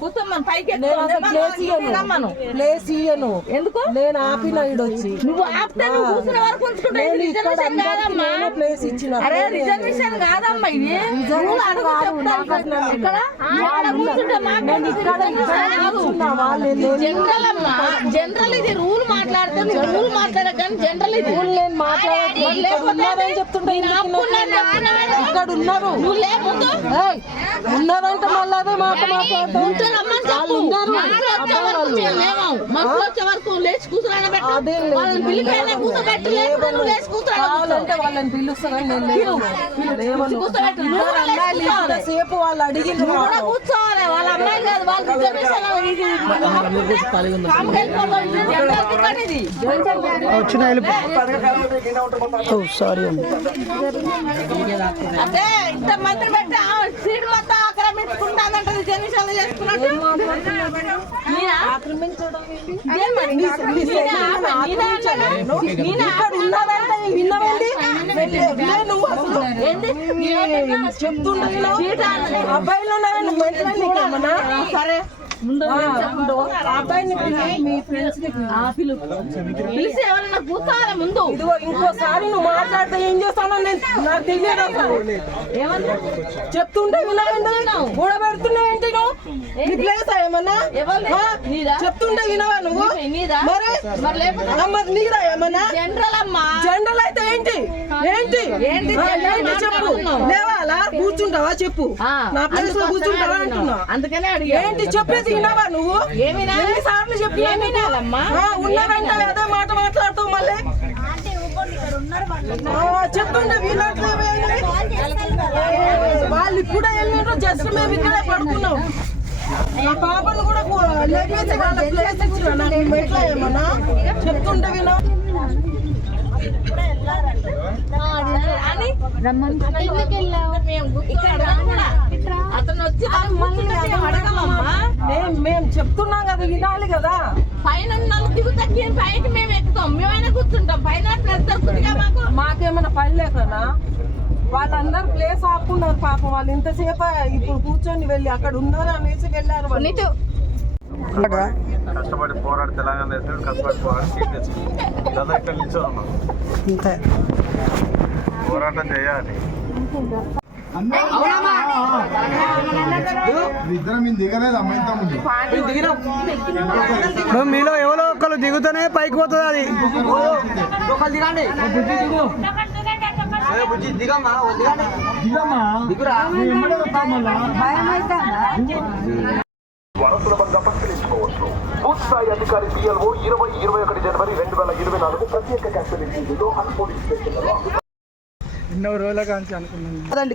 కూర్చోమ్మను పైకి ప్లేస్ ఇయ్యను ఎందుకు నేను ఆపిన వచ్చి నువ్వు ఆపితే నువ్వు కూర్చునే వరకు ప్లేస్ ఇచ్చిన రిజర్వేషన్ కాదమ్మా ఇది జనరల్ అమ్మా జనరల్ ఇది రూల్ మాట్లాడితే రూల్ మాట్లాడక జనరల్ ఇది రూల్ నేను మాట్లాడని చెప్తుంటే ఇక్కడ ఉన్నారు ఉన్నారంటే మళ్ళీ అదే మాట లేచి కూర్చోబెట్టాలంటే వాళ్ళని పిలుస్తాను సేపు వాళ్ళు అడిగిన కూర్చోవాలి వాళ్ళ అమ్మాయి కాదు వాళ్ళు సారీ అదే ఇంత మంది పెట్టి సీడ్ మొత్తం ఆక్రమించుకుంటానంటది జనసేన చేసుకున్నట్టు అబ్బాయిలు సరే అబ్బాయిని మీ ఫ్రెండ్స్ పిలిచి ఎవరన్నా కూర్చోవాలి ముందు ఇదిగో ఇంకోసారి నువ్వు మాట్లాడితే ఏం చేస్తానో నాకు తెలియదు చెప్తుంటే వినవండి గొడవ పెడుతున్నావు ఏంటి నువ్వు ప్లేస్ ఏమన్నా చెప్తుంటే వినవా నువ్వు మరి నీరా ఏమన్నా జనరల్ అయితే ఏంటి ఏంటి ఏంటి చెప్పు లేవాలా కూర్చుంటావా చెప్పు నా ప్లేస్ లో కూర్చుంటావా అంటున్నా అందుకనే ఏంటి చెప్పేది వినవా నువ్వు ఎన్నిసార్లు చెప్పి ఉన్నారంటే అదే మాట మాట్లాడుతావు మళ్ళీ చెప్తుండే వీళ్ళట్లే వాళ్ళు ఇప్పుడే వెళ్ళినట్టు జస్ట్ మేము ఇక్కడే పడుకున్నాం ఆ పాపను కూడా లేపేసి వాళ్ళ ప్లేస్ ఇచ్చిన నాకు ఎట్లా ఏమన్నా చెప్తుంటే వినా అతను వచ్చి మేము చెప్తున్నాం కదా వినాలి కదా పైన దిగుతా పైకి మేము ఎక్కుతాం మేమైనా కూర్చుంటాం పైన మాకేమైనా పని లేకనా వాళ్ళందరూ ప్లేస్ ఆపుకున్నారు పాపం వాళ్ళు ఇంతసేపు ఇప్పుడు కూర్చొని వెళ్ళి అక్కడ ఉన్నారు అనేసి వెళ్ళారు కష్టపడి పోరాడు తెలంగాణ కష్టపడి పోరాడు పోరాటం చేయాలి మీలో ఎవరో ఒక్కరు దిగుతూనే పైకి పోతుంది అది వారసుల వద్ద పరిశీలించుకోవచ్చు. బూత్ స్థాయి అధికారి PLO 20-21 జనవరి 2024 ప్రత్యేక క్యాబినెట్ అన్ పోలీస్ స్టేషన్లలో ఎన్నో రోజుల కాంచి అనుకున్నాను. పదండి